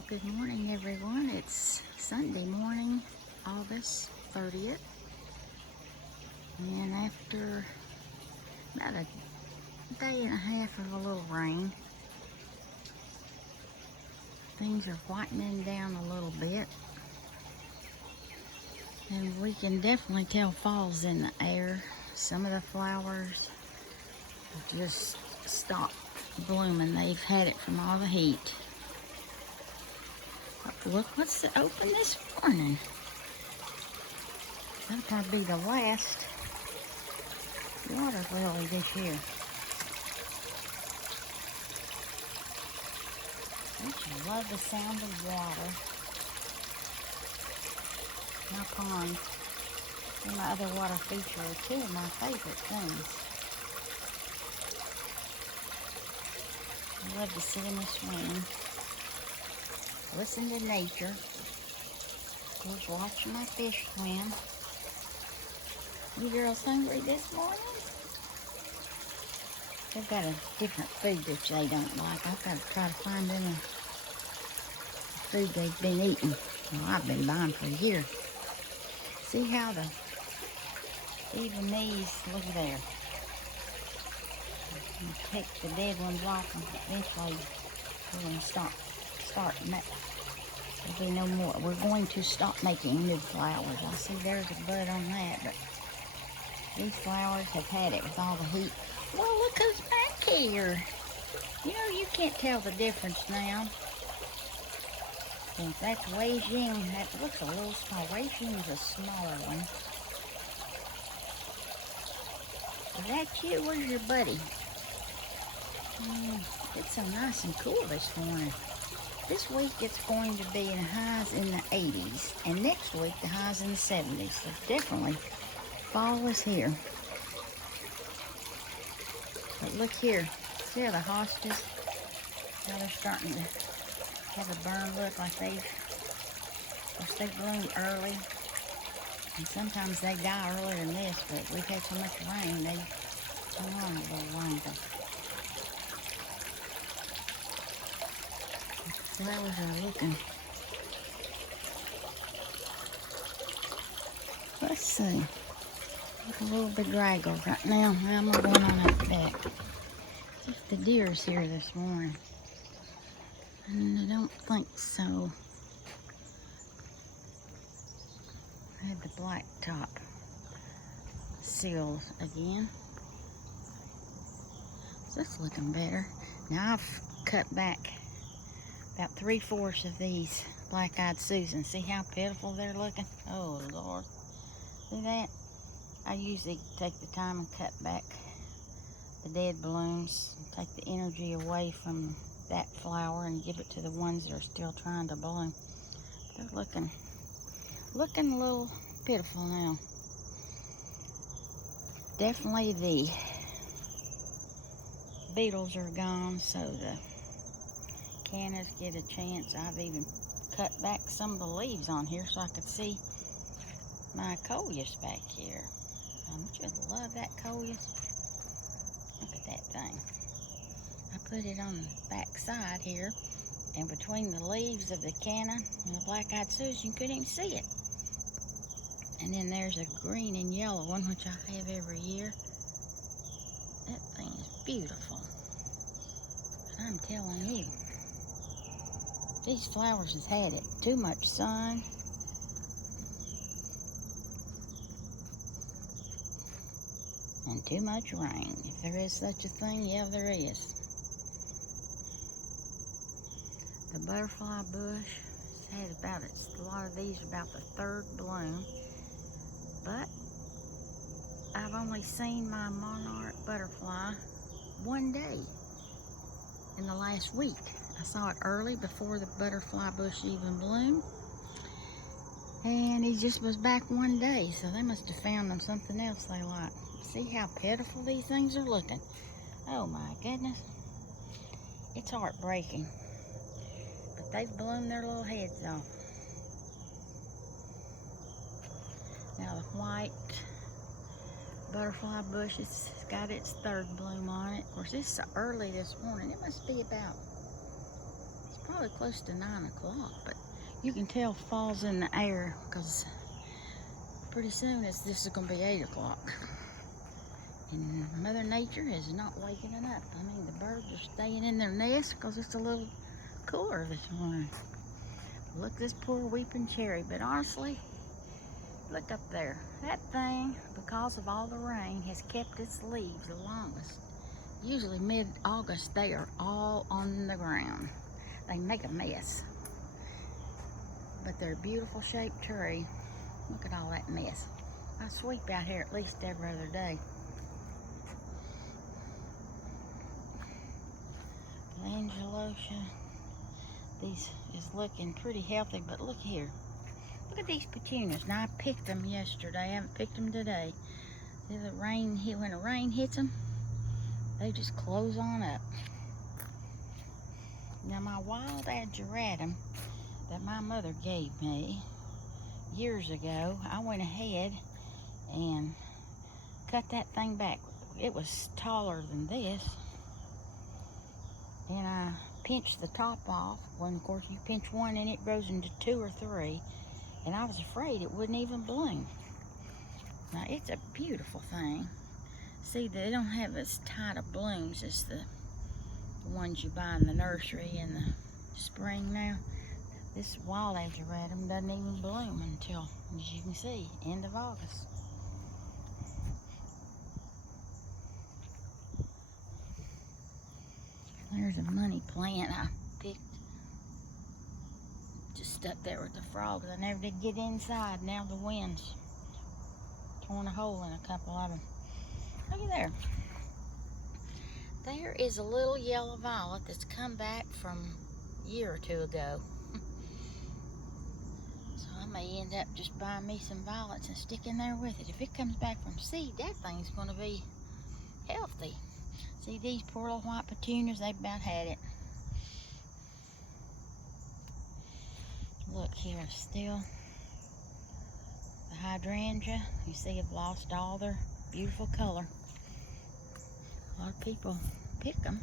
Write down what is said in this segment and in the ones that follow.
Well, good morning, everyone. It's Sunday morning, August 30th. And after about a day and a half of a little rain, things are whitening down a little bit. And we can definitely tell fall's in the air. Some of the flowers just stopped blooming. They've had it from all the heat. Look what's open this morning. That'll probably be the last water lily this year. Don't you love the sound of water? My pond and my other water feature are two of my favorite things. I love to sit in the swing, listen to nature, just watch my fish swim. You girls hungry this morning? They've got a different food that they don't like. I've got to try to find them a food they've been eating. Well, I've been buying for a year. See how even these, look there. You take the dead ones off and eventually we're going to start. There'll be no more. We're going to stop making new flowers. I see there's a bud on that, but these flowers have had it with all the heat. Well, look who's back here. You know, you can't tell the difference now. Since that's Wei Jing, that looks a little small. Wei Jing's a smaller one. Is that you? Where's your buddy? It's so nice and cool this morning. This week it's going to be in highs in the 80s, and next week the highs in the 70s. So definitely fall is here. But look here, see how the hostas, now they're starting to have a burn look like they bloom early. And sometimes they die earlier than this, but we've had so much rain, they go on a little longer. The flowers are looking. Let's see. Look a little bedraggled right now. I'm going on up back. See if the deer's here this morning. And I don't think so. I had the black top sealed again. So that's looking better. Now I've cut back about 3/4 of these black-eyed Susans. See how pitiful they're looking? Oh Lord. See that? I usually take the time and cut back the dead blooms, take the energy away from that flower and give it to the ones that are still trying to bloom. They're looking a little pitiful now. Definitely the beetles are gone, so the cannas get a chance. I've even cut back some of the leaves on here so I could see my coleus back here. Don't you love that coleus? Look at that thing. I put it on the back side here, and between the leaves of the canna and the black-eyed Susan, you couldn't even see it. And then there's a green and yellow one, which I have every year. That thing is beautiful. But I'm telling you, these flowers has had it. Too much sun. And too much rain. If there is such a thing, yeah, there is. The butterfly bush has had a lot of these are about the 3rd bloom. But I've only seen my monarch butterfly one day in the last week. I saw it early before the butterfly bush even bloomed. And he just was back one day, so they must have found them something else they like. See how pitiful these things are looking. Oh my goodness. It's heartbreaking. But they've blown their little heads off. Now the white butterfly bush has got its 3rd bloom on it. Of course, it's so early this morning. It must be about, it's probably close to 9 o'clock, but you can tell fall's in the air because pretty soon this is going to be 8 o'clock. And Mother Nature is not waking it up. I mean, the birds are staying in their nest because it's a little cooler this morning. Look, this poor weeping cherry, but honestly, look up there. That thing, because of all the rain, has kept its leaves the longest. Usually mid-August, they are all on the ground. They make a mess. But they're a beautiful shaped tree. Look at all that mess. I sweep out here at least every other day. Angelosia. These is looking pretty healthy, but look here. Look at these petunias. Now, I picked them yesterday. I haven't picked them today. See the rain, when the rain hits them, they just close on up. Now, my wild ageratum that my mother gave me years ago, I went ahead and cut that thing back. It was taller than this. And I pinched the top off. When, of course, you pinch one and it grows into 2 or 3. And I was afraid it wouldn't even bloom. Now, it's a beautiful thing. See, they don't have as tight of blooms as the ones you buy in the nursery in the spring now. This wild ageratum doesn't even bloom until, as you can see, end of August. There's a money plant I picked. Just stuck there with the frogs. I never did get inside. Now the wind's torn a hole in a couple of them. Look at there. There is a little yellow violet that's come back from a year or 2 ago. So I may end up just buying me some violets and sticking there with it. If it comes back from seed, that thing's going to be healthy. See these poor little white petunias, they've about had it. Look here, still the hydrangea, you see, have lost all their beautiful color. A lot of people pick them,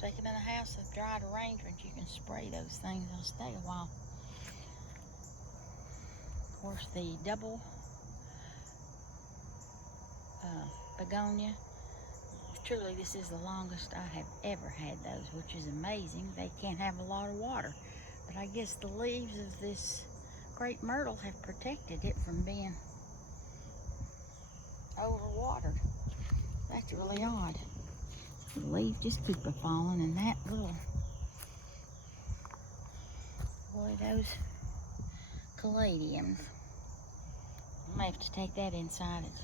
take them in the house of dried arrangements. You can spray those things, they'll stay a while. Of course, the double begonia, truly this is the longest I have ever had those, which is amazing. They can't have a lot of water, but I guess the leaves of this great myrtle have protected it from being overwatered. That's really odd. The leaves just keep a falling, and that little, boy, those caladiums, I may have to take that inside. It's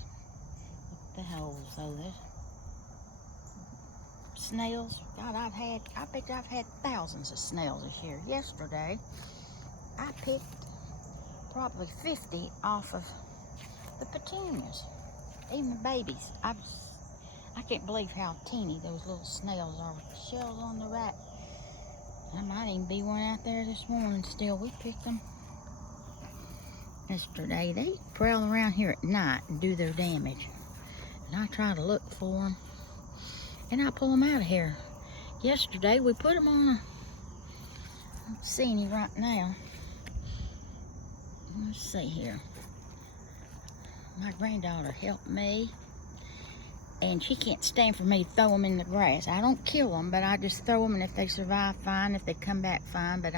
the holes, so there's snails. God, I bet I've had thousands of snails this year. Yesterday, I picked probably 50 off of the petunias, even the babies. I can't believe how teeny those little snails are with the shells on the back. There might even be one out there this morning still. We picked them yesterday. They prowl around here at night and do their damage. And I try to look for them. And I pull them out of here. Yesterday we put them on a, I'm seeing you right now. Let's see here. My granddaughter helped me. And she can't stand for me to throw them in the grass. I don't kill them, but I just throw them, and if they survive, fine. If they come back, fine. But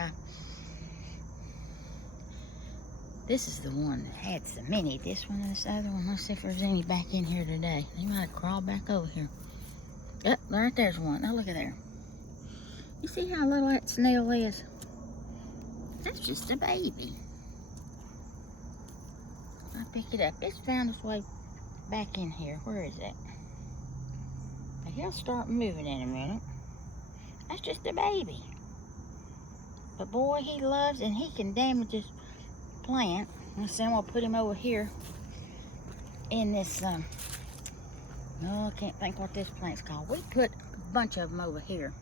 this is the one that had so many. This one and this other one. Let's see if there's any back in here today. They might have crawled back over here. Oh, right there's one. Oh, look at there. You see how little that snail is? That's just a baby. I pick it up. It's found its way back in here. Where is it? He'll start moving in a minute. That's just a baby. But boy, he loves, and he can damage this plant. Let's see, I'm gonna put him over here in this, oh, I can't think what this plant's called. We put a bunch of them over here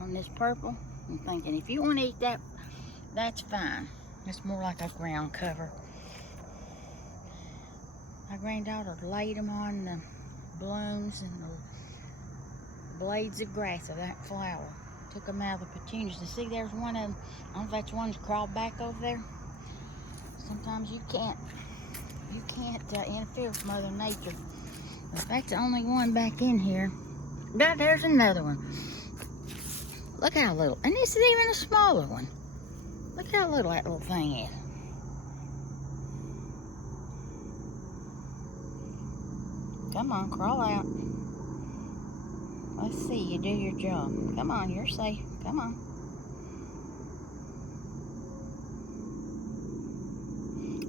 on this purple. I'm thinking if you want to eat that, that's fine. It's more like a ground cover. My granddaughter laid them on the blooms and the blades of grass of that flower. Took them out of the petunias. To see, there's one of them. I don't know if that's one that's crawled back over there. Sometimes you can't interfere with Mother Nature. But that's the only one back in here. But there's another one. Look how little. And this is even a smaller one. Look how little that little thing is. Come on, crawl out. Let's see you do your job. Come on, you're safe. Come on.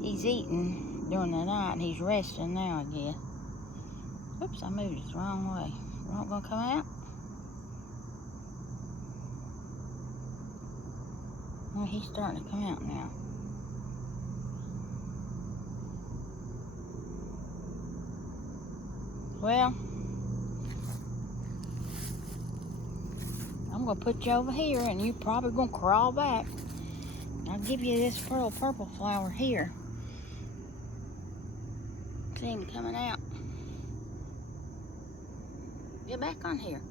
He's eating during the night and he's resting now, I guess. Oops, I moved it the wrong way. You not gonna come out? Well, he's starting to come out now. Well, I'm gonna put you over here and you're probably gonna crawl back. I'll give you this purple flower here. See him coming out. Get back on here.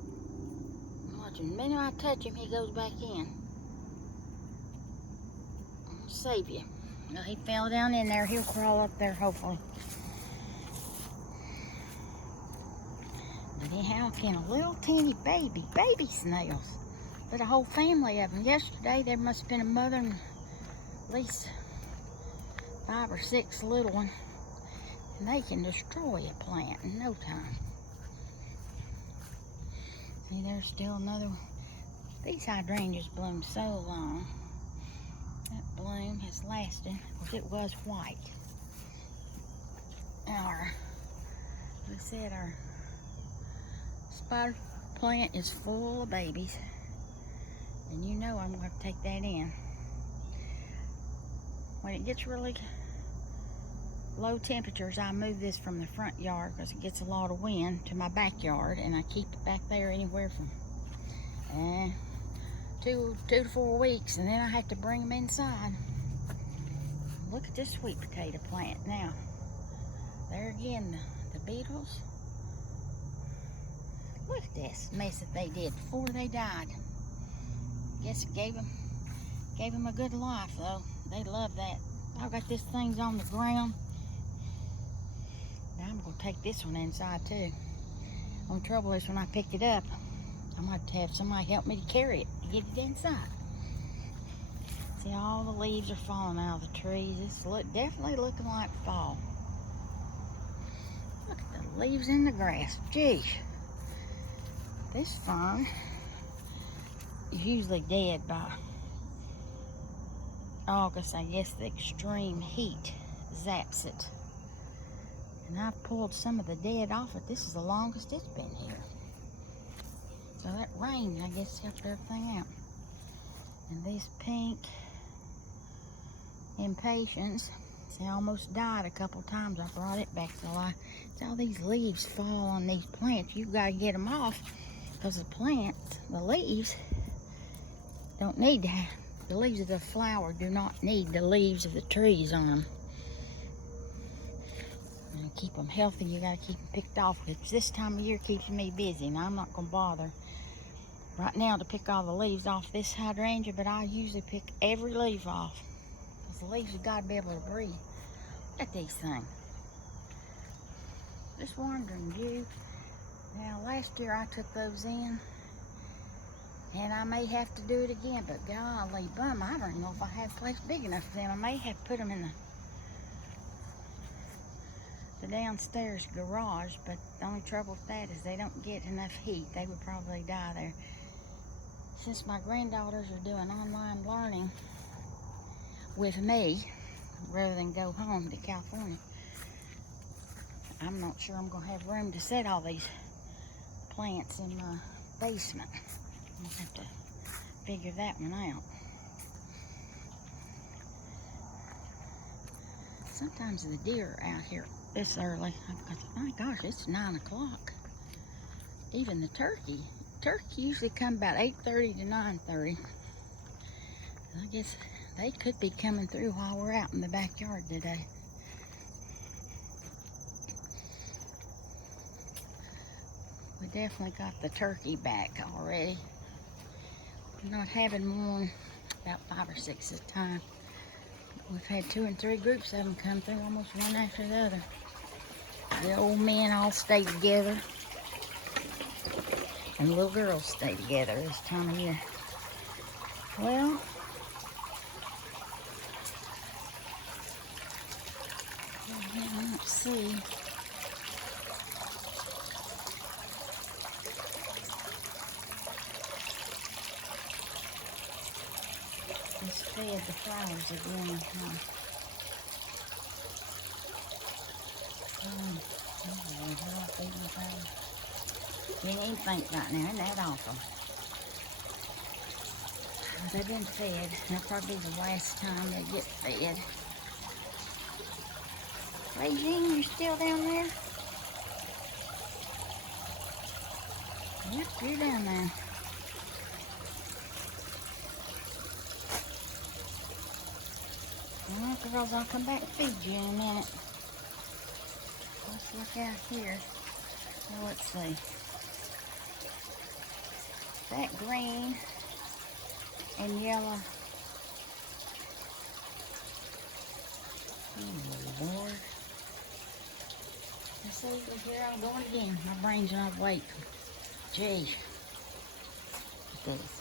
Watch him. The minute I touch him, he goes back in. I'm gonna save you. Now he fell down in there. He'll crawl up there, hopefully. But anyhow, can a little teeny baby snails. There's a whole family of them. Yesterday, there must have been a mother and at least 5 or 6 little ones. And they can destroy a plant in no time. See, there's still another one. These hydrangeas bloom so long. That bloom has lasted, because it was white. We said our spider plant is full of babies. And you know I'm going to take that in. When it gets really low temperatures, I move this from the front yard because it gets a lot of wind to my backyard, and I keep it back there anywhere from 2 to 4 weeks, and then I have to bring them inside. Look at this sweet potato plant now. There again, the beetles. Look at this mess that they did before they died. Guess it gave them a good life though. They love that. I've got this thing's on the ground. Now I'm gonna take this one inside too. The only trouble is when I picked it up, I'm gonna have to have somebody help me to carry it to get it inside. See, all the leaves are falling out of the trees. It's definitely looking like fall. Look at the leaves in the grass. Geez. This fern is usually dead by August. I guess the extreme heat zaps it. And I've pulled some of the dead off it. This is the longest it's been here. So that rain, I guess, helped everything out. And this pink impatiens, see, almost died a couple times. I brought it back to life. See, all these leaves fall on these plants. You've got to get them off because the leaves don't need to have, the leaves of the flower do not need the leaves of the trees on them. And to keep them healthy, you got to keep them picked off. It's this time of year keeps me busy, and I'm not going to bother right now to pick all the leaves off this hydrangea, but I usually pick every leaf off because the leaves have got to be able to breathe. Look at these things. Just wandering Jew. Now, last year I took those in, and I may have to do it again, but golly bum, I don't know if I have a place big enough for them. I may have to put them in the downstairs garage, but the only trouble with that is they don't get enough heat. They would probably die there. Since my granddaughters are doing online learning with me, rather than go home to California, I'm not sure I'm going to have room to set all these plants in my basement. I'll have to figure that one out. Sometimes the deer are out here this early. My gosh, it's 9 o'clock. Even the turkey usually come about 8:30 to 9:30. I guess they could be coming through while we're out in the backyard today. We definitely got the turkey back already. I'm not having one, about 5 or 6 at a time. We've had 2 and 3 groups of them come through, almost one after the other. The old men all stay together, and the little girls stay together this time of year. Well, let's see. Just fed the flowers again. You ain't even think right now, isn't that awful? They've been fed. That'll probably be the last time they get fed. Regine, you still down there? Yep, you're down there. Well, girls, I'll come back and feed you in a minute. Let's look out here. Well, let's see. That green and yellow. Oh, Lord. Let's see, here I'm going again. My brain's not awake. Gee. Look at this.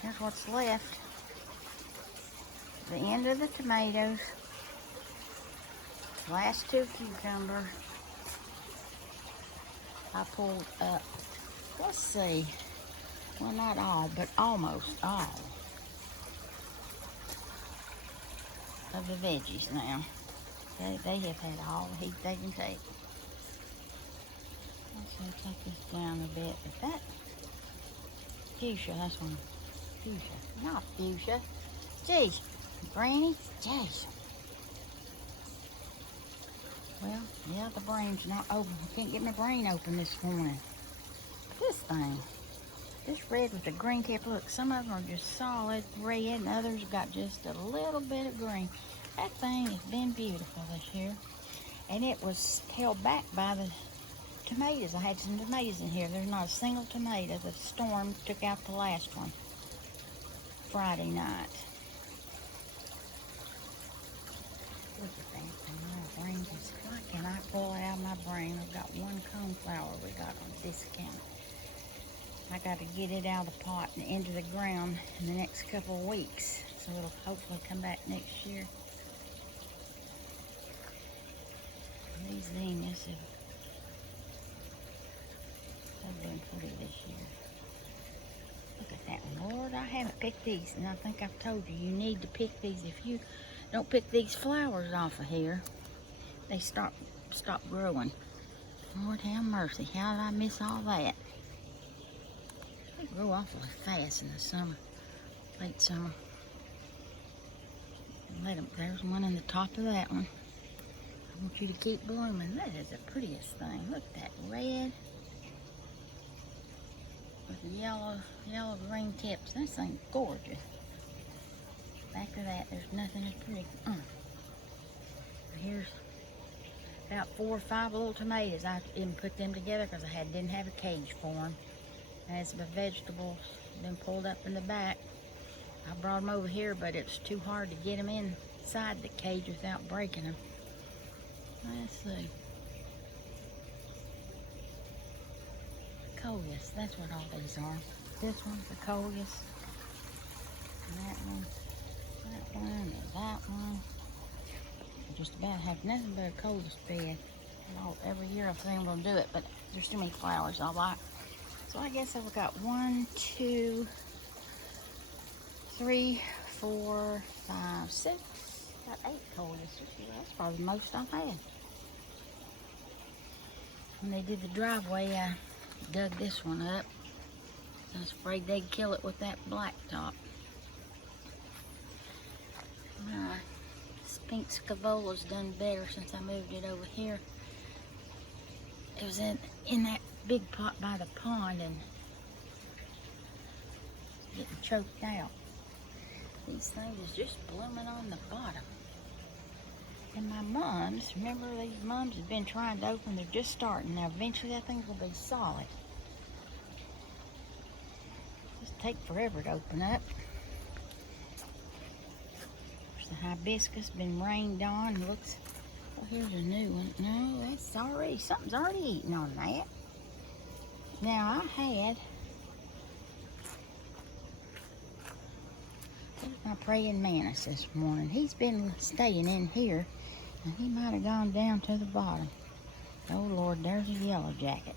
Here's what's left. The end of the tomatoes. Last 2 cucumbers. I pulled up. Let's see. Well, not all, but almost all of the veggies now. They have had all the heat they can take. Let's take this down a bit. But that fuchsia, that's one. Fuchsia, not fuchsia. Geez, Granny, geez. Well, yeah, the brain's not open. I can't get my brain open this morning. This thing. This red with the green tip, look, some of them are just solid red and others got just a little bit of green. That thing has been beautiful this year. And it was held back by the tomatoes. I had some tomatoes in here. There's not a single tomato. The storm took out the last one Friday night. Look at that. My brain just, why can I pull it out of my brain? I've got one coneflower we got on discount. I got to get it out of the pot and into the ground in the next couple of weeks. So it'll hopefully come back next year. And these zinnias have been pretty this year. Look at that one. Lord, I haven't picked these. And I think I've told you, you need to pick these. If you don't pick these flowers off of here, they stop growing. Lord have mercy. How did I miss all that? They grow awfully fast in the summer, late summer. Let them, there's one in the top of that one. I want you to keep blooming. That is the prettiest thing. Look at that red with yellow green tips. This thing's gorgeous. Back of that, there's nothing as pretty. Here's about 4 or 5 little tomatoes. I didn't put them together because I didn't have a cage for them. As the vegetables been pulled up in the back, I brought them over here, but it's too hard to get them inside the cage without breaking them. Let's see. Coleus, that's what all these are. This one's the coleus. And that one, and that one. I just about have nothing but a coleus bed. Every year I say I'm going to do it, but there's too many flowers I like. So I guess I've got 1, 2, 3, 4, 5, 6, got 8 coleus. That's probably the most I've had. When they did the driveway, I dug this one up. I was afraid they'd kill it with that black top. This pink scavola's done better since I moved it over here. It was in that big pot by the pond and getting choked out. These things is just blooming on the bottom. And my mums, remember these mums have been trying to open, they're just starting. Now eventually that thing will be solid. take forever to open up. There's the hibiscus, been rained on. Looks, oh, here's a new one. No, that's already, something's already eaten on that. Now, I had, there's my praying mantis this morning. He's been staying in here, and he might have gone down to the bottom. Oh, Lord, there's a yellow jacket.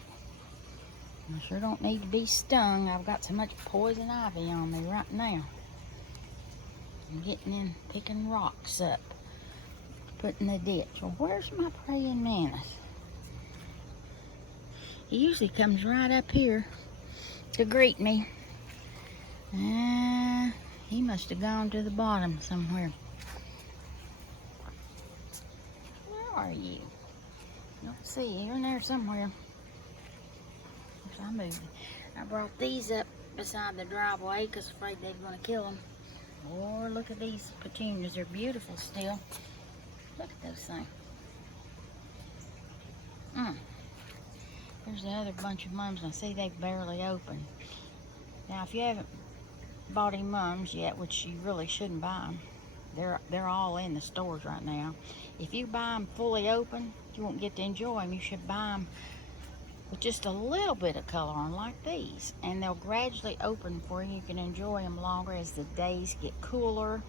I sure don't need to be stung. I've got so much poison ivy on me right now. I'm getting in, picking rocks up, putting the ditch. Well, where's my praying mantis? He usually comes right up here to greet me. He must have gone to the bottom somewhere. Where are you? Don't see you. You're in there somewhere. I moved. I brought these up beside the driveway because I'm afraid they're going to kill them. Oh, look at these petunias. They're beautiful still. Look at those things. There's the other bunch of mums. I see they've barely opened. Now, if you haven't bought any mums yet, which you really shouldn't buy them, they're all in the stores right now. If you buy them fully open, you won't get to enjoy them. You should buy them with just a little bit of color on, like these, and they'll gradually open for you. You can enjoy them longer as the days get cooler.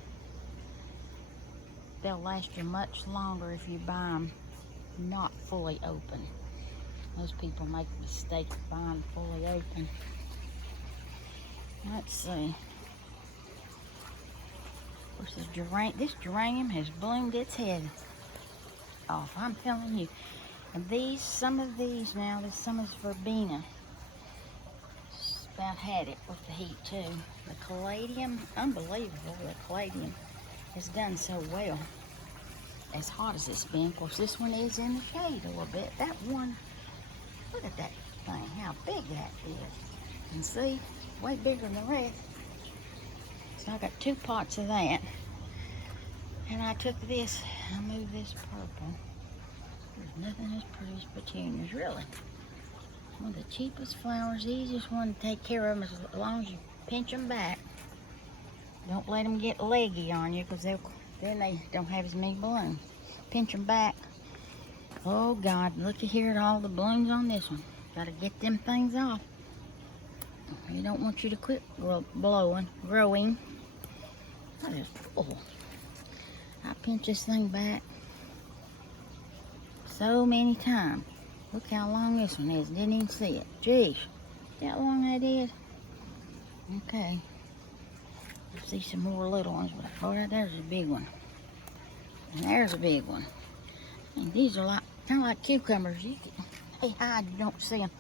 They'll last you much longer if you buy them not fully open. Most people make the mistake of buying fully open. Let's see. Of course, this geranium has bloomed its head off, I'm telling you. And these, some of these now, some is verbena. Just about had it with the heat too. The caladium, unbelievable, the caladium has done so well. As hot as it's been. Of course, this one is in the shade a little bit. That one, look at that thing, how big that is. And see, way bigger than the rest. So I got 2 pots of that. And I took this, I moved this purple. There's nothing as pretty as petunias, really. One of the cheapest flowers, the easiest one to take care of them as long as you pinch them back. Don't let them get leggy on you, because then they don't have as many blooms. Pinch them back. Oh God, look here at all the blooms on this one. Gotta get them things off. You don't want you to quit growing. That is full. I pinch this thing back so many times. Look how long this one is. Didn't even see it. Geez, see how long that is? Okay. I see some more little ones, but oh, there's a big one. And there's a big one. And these are like kind of like cucumbers. They hide, you don't see them.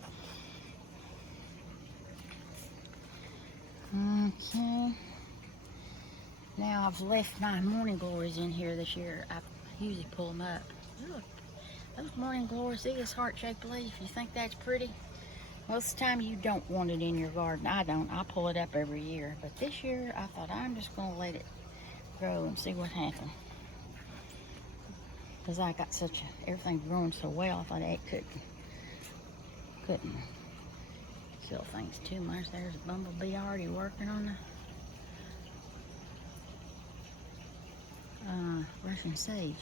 Okay. Now I've left my morning glories in here this year. I usually pull them up. Look, those morning glories, see this heart-shaped leaf? You think that's pretty? Most of the time you don't want it in your garden. I don't. I pull it up every year. But this year I thought I'm just going to let it grow and see what happens. Because I got everything growing so well, I thought it couldn't kill things too much. There's a bumblebee already working on the Russian sage.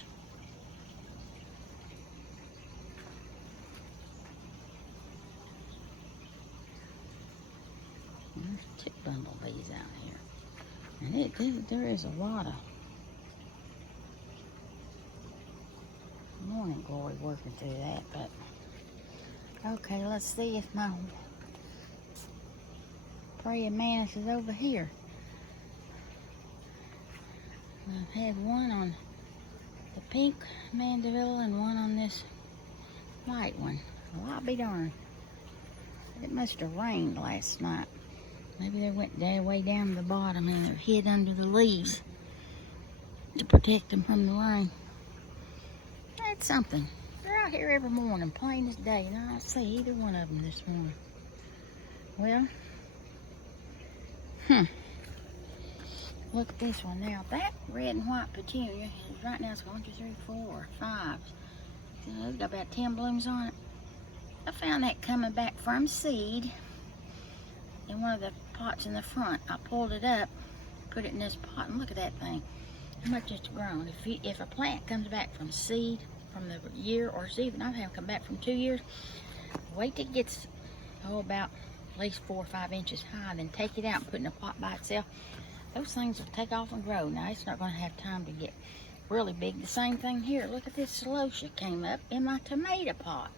There's 2 bumblebees out here. And there is a lot of morning glory working through that, but okay, let's see if my praying mantis is over here. I've had one on the pink mandevilla and one on this white one. Well, I'll be darned. It must have rained last night. Maybe they went way down to the bottom and they're hid under the leaves to protect them from the rain. That's something. They're out here every morning, plain as day, and I don't see either one of them this morning. Well, look at this one now. That red and white petunia is right now, it's 1, 2, 3, 4, 5. So it's got about 10 blooms on it. I found that coming back from seed in one of the pots in the front. I pulled it up, put it in this pot, and look at that thing. How much it's grown. If a plant comes back from seed, from the year, or even I've had them come back from 2 years, wait till it gets, about at least 4 or 5 inches high, then take it out and put it in a pot by itself. Those things will take off and grow. Now, it's not going to have time to get really big. The same thing here. Look at this celosia came up in my tomato pot.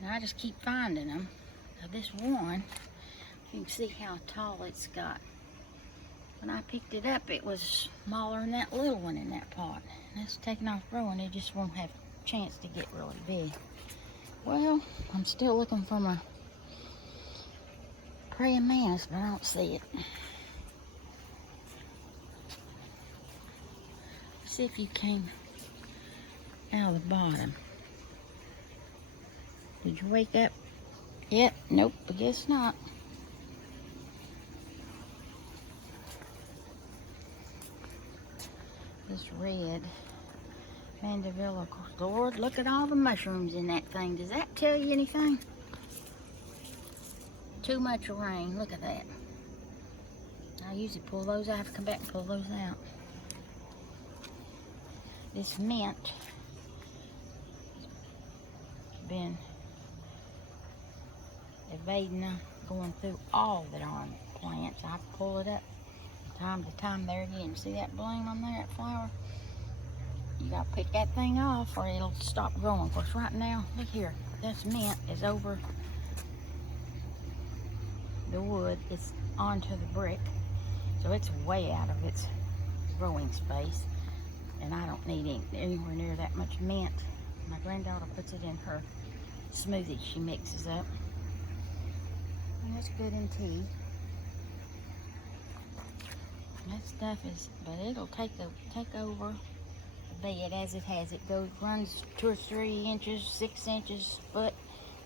And I just keep finding them. Now, this one, you can see how tall it's got. When I picked it up, it was smaller than that little one in that pot. And it's taking off growing. It just won't have a chance to get really big. Well, I'm still looking for my praying mantis, but I don't see it. See if you came out of the bottom. Did you wake up? Yep, nope, I guess not. This red mandevilla, Lord, look at all the mushrooms in that thing. Does that tell you anything? Too much rain, look at that. I usually pull those out. I have to come back and pull those out. This mint has been evading, going through all the darn plants. I pull it up time to time. There again, see that bloom on there, that flower? You gotta pick that thing off or it'll stop growing. Of course, right now, look here, this mint is over the wood. It's onto the brick, so it's way out of its growing space, and I don't need anywhere near that much mint. My granddaughter puts it in her smoothie she mixes up, and it's good in tea. That stuff is, but it'll take over the bed as it has. It runs 2 or 3 inches, 6 inches, foot,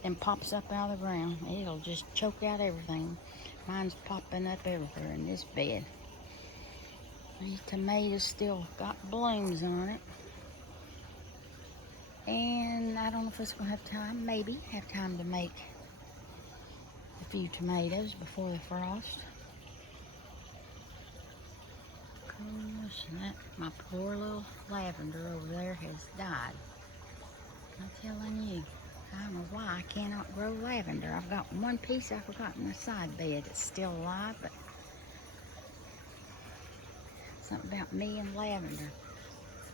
and pops up out of the ground. It'll just choke out everything. Mine's popping up everywhere in this bed. These tomatoes still got blooms on it. And I don't know if it's gonna have time, maybe have time to make a few tomatoes before the frost. And that, my poor little lavender over there has died. I'm telling you, I don't know why I cannot grow lavender. I've got one piece I forgot in the side bed. It's still alive, but something about me and lavender.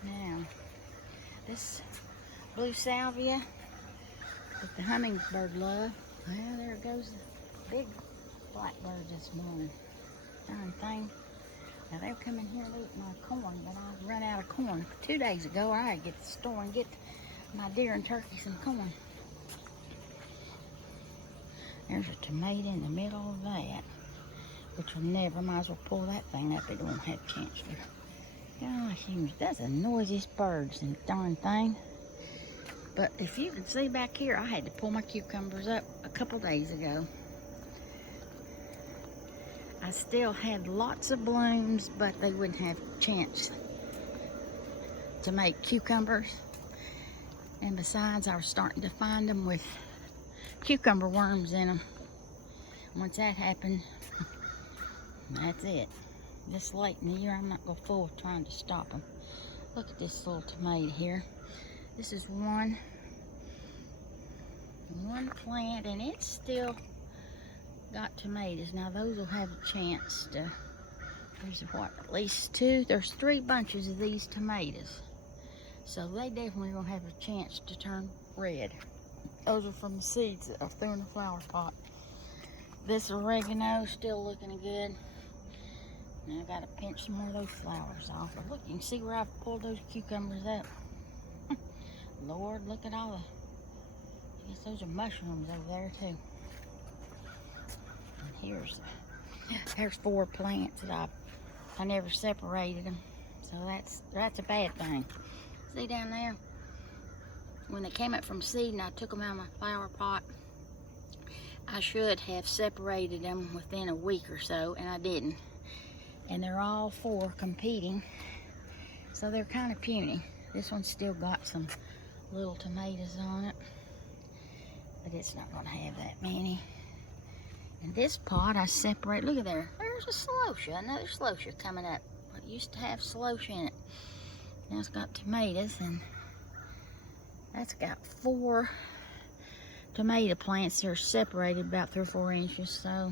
Now, this blue salvia that the hummingbird love. Well, there goes the big blackbird this morning. Darn thing. Now they'll come in here and eat my corn, but I've run out of corn. 2 days ago, I had to get to the store and get my deer and turkey some corn. There's a tomato in the middle of that, which will never, might as well pull that thing up. It won't have a chance to. Gosh, that's the noisiest birds and darn thing. But if you can see back here, I had to pull my cucumbers up a couple days ago. I still had lots of blooms, but they wouldn't have a chance to make cucumbers. And besides, I was starting to find them with cucumber worms in them. Once that happened, that's it. This late in the year, I'm not going to fool trying to stop them. Look at this little tomato here. This is one plant, and it's still got tomatoes. Now those will have a chance to, there's what, at least there's 3 bunches of these tomatoes. So they definitely will have a chance to turn red. Those are from the seeds that I threw in the flower pot. This oregano is still looking good. Now I gotta pinch some more of those flowers off. But look, you can see where I've pulled those cucumbers up. Lord, look at all the, I guess those are mushrooms over there too. And there's 4 plants that I never separated them, so that's a bad thing. See down there, when they came up from seed and I took them out of my flower pot, I should have separated them within a week or so, and I didn't. And they're all 4 competing, so they're kind of puny. This one's still got some little tomatoes on it, but it's not going to have that many. And this pot I separate. Look at there. There's a celosia, another celosia coming up. It used to have celosia in it. Now it's got tomatoes, and that's got 4 tomato plants. They're separated about 3 or 4 inches, so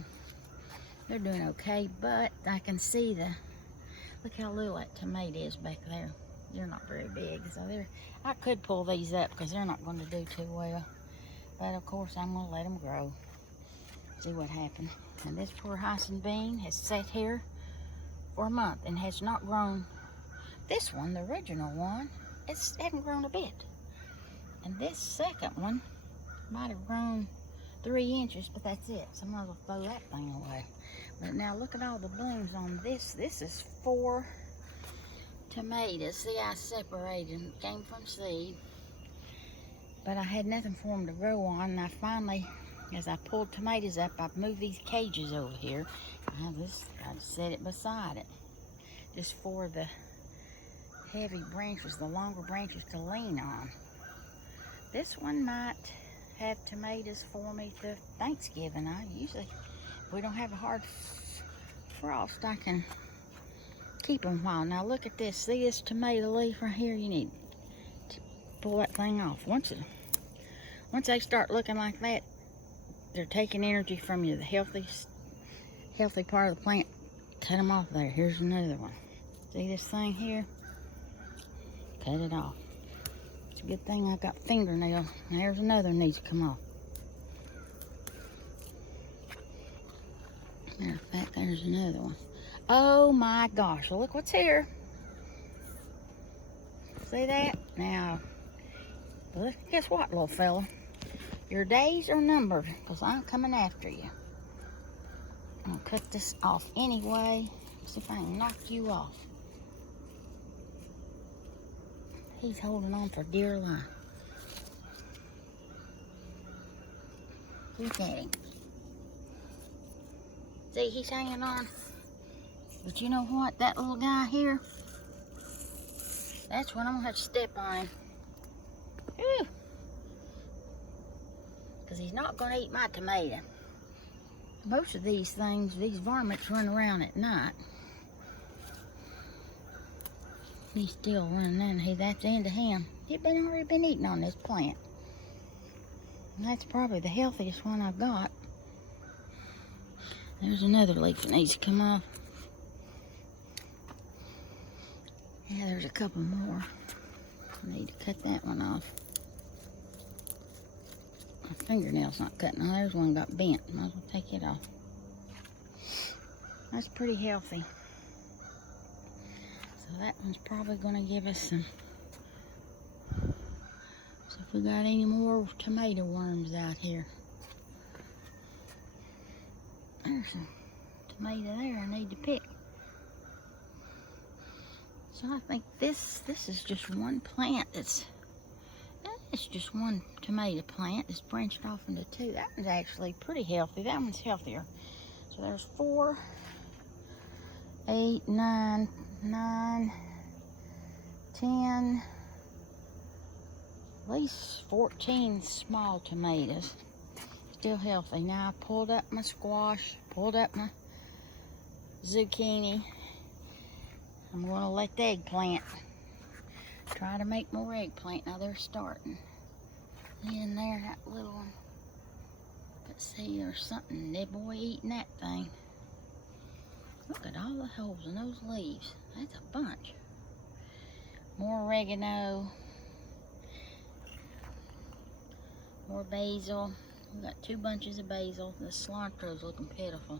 they're doing okay. But I can see look how little that tomato is back there. They're not very big, so I could pull these up because they're not going to do too well. But of course, I'm going to let them grow. See what happens. And this poor hyson bean has sat here for a month and has not grown. This one, the original one, it hasn't grown a bit. And this second one might have grown 3 inches, but that's it. So I might as well throw that thing away. But now look at all the blooms on this. This is 4 tomatoes. See, I separated them. Came from seed. But I had nothing for them to grow on. And I finally, as I pulled tomatoes up, I've moved these cages over here. I just set it beside it. Just for the heavy branches, the longer branches to lean on. This one might have tomatoes for me to Thanksgiving. If we don't have a hard frost, I can keep them a while. Now look at this. See this tomato leaf right here? You need to pull that thing off. Once they start looking like that, they're taking energy from you, the healthy part of the plant. Cut them off there. Here's another one. See this thing here? Cut it off. It's a good thing I got fingernails. There's another one needs to come off. Matter of fact, there's another one. Oh my gosh, well, look what's here. See that? Now, look, guess what, little fella? Your days are numbered, because I'm coming after you. I'm going to cut this off anyway. See if I can knock you off. He's holding on for dear life. Look at him. See, he's hanging on. But you know what? That little guy here, that's when I'm going to have to step on him. Because he's not going to eat my tomato. Most of these things, these varmints run around at night. He's still running in. That's the end of him. He's already been eating on this plant. And that's probably the healthiest one I've got. There's another leaf that needs to come off. Yeah, there's a couple more. I need to cut that one off. My fingernail's not cutting. Oh, there's one got bent. Might as well take it off. That's pretty healthy. So that one's probably going to give us some. So if we got any more tomato worms out here. There's some tomato there I need to pick. So I think this is just one plant it's just one tomato plant that's branched off into 2. That one's actually pretty healthy. That one's healthier. So there's 4, 8, 9, 10, at least 14 small tomatoes. Still healthy. Now I pulled up my squash, pulled up my zucchini. I'm going to let the eggplant. Try to make more eggplant. Now they're starting. In there, that little one. But see, there's something, that boy eating that thing. Look at all the holes in those leaves. That's a bunch. More oregano. More basil. We've got 2 bunches of basil. The cilantro's looking pitiful.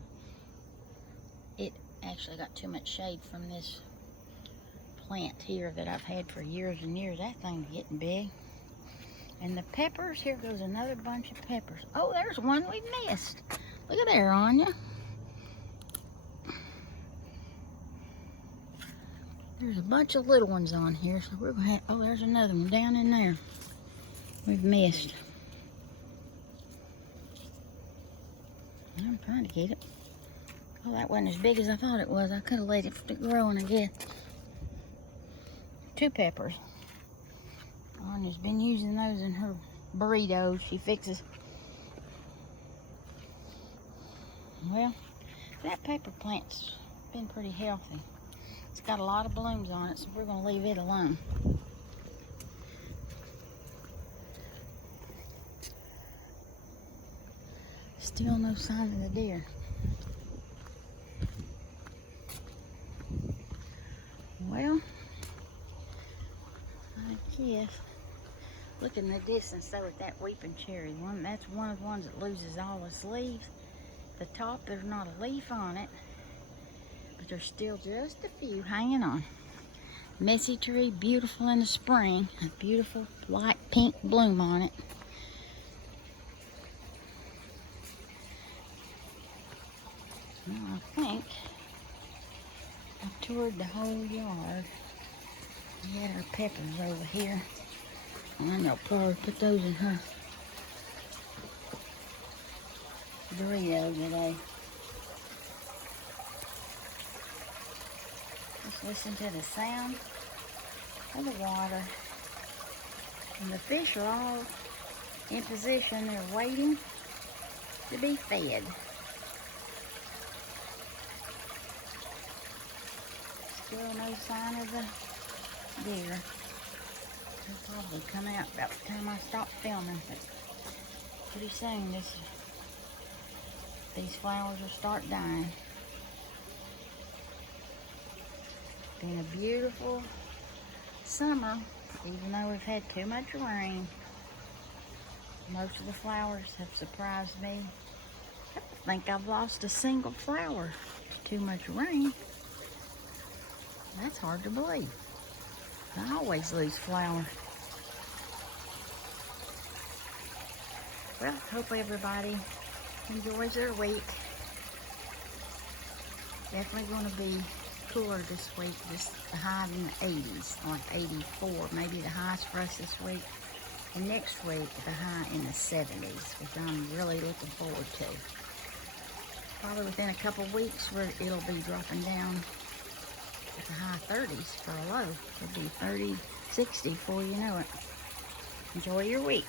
It actually got too much shade from this plant here that I've had for years and years. That thing's getting big. And the peppers, here goes another bunch of peppers. Oh, there's one we missed. Look at there, Anya. There's a bunch of little ones on here, so we're gonna have, oh, there's another one down in there we've missed. I'm trying to get it. Oh, that wasn't as big as I thought it was. I could have let it grow, and I guess. 2 peppers. Anya's been using those in her burritos. She fixes. Well, that pepper plant's been pretty healthy. It's got a lot of blooms on it, so we're going to leave it alone. Still no sign of the deer. Well, I guess. Look in the distance though at that weeping cherry one. That's one of the ones that loses all its leaves. The top, there's not a leaf on it, but there's still just a few hanging on. Messy tree, beautiful in the spring. A beautiful light pink bloom on it. Well, I think I toured the whole yard. We had our peppers over here. I know, probably put those in her burrito today. Just listen to the sound of the water. And the fish are all in position. They're waiting to be fed. Still no sign of the deer. They'll probably come out about the time I stop filming, but pretty soon these flowers will start dying. Been a beautiful summer, even though we've had too much rain. Most of the flowers have surprised me. I don't think I've lost a single flower. Too much rain. That's hard to believe. I always lose flowers. Well, hope everybody enjoys their week. Definitely going to be cooler this week. Just the high in the 80s, like 84, maybe the highest for us this week. And next week, the high in the 70s, which I'm really looking forward to. Probably within a couple weeks, where it'll be dropping down the high 30s for a low. It'll be 30, 60 before you know it. Enjoy your week.